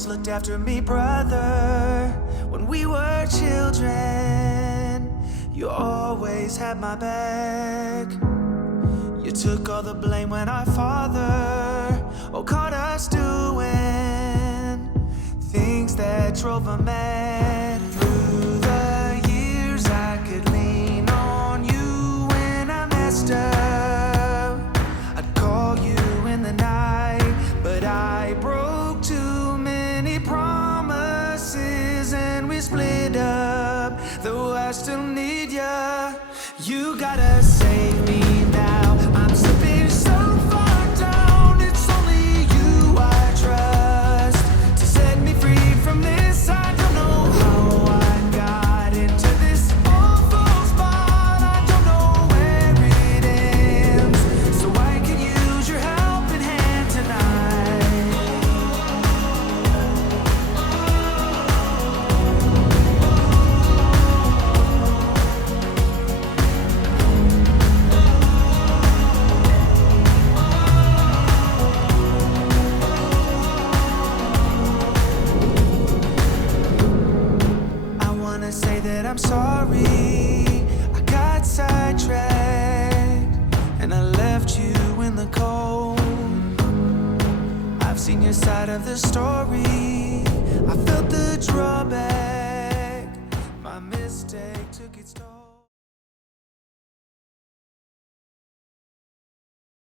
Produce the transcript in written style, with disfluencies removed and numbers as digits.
always looked after me, brother. When we were children, you always had my back. You took all the blame when our father caught us doing things that drove him mad. Through the years I could lean on you when I messed up. I'd call you in the night, but I broke too many promises and we split up. Though I still need ya, you gotta save me now. I'm slipping so far down, it's only you I trust to set me free from this. I don't know how I got into this awful spot. I don't know where it ends, so I could use your helping hand tonight. I wanna say that I'm sorry, I got sidetracked and I left you in the cold. I've seen your side of the story, I felt the drawback. My mistake took its toll.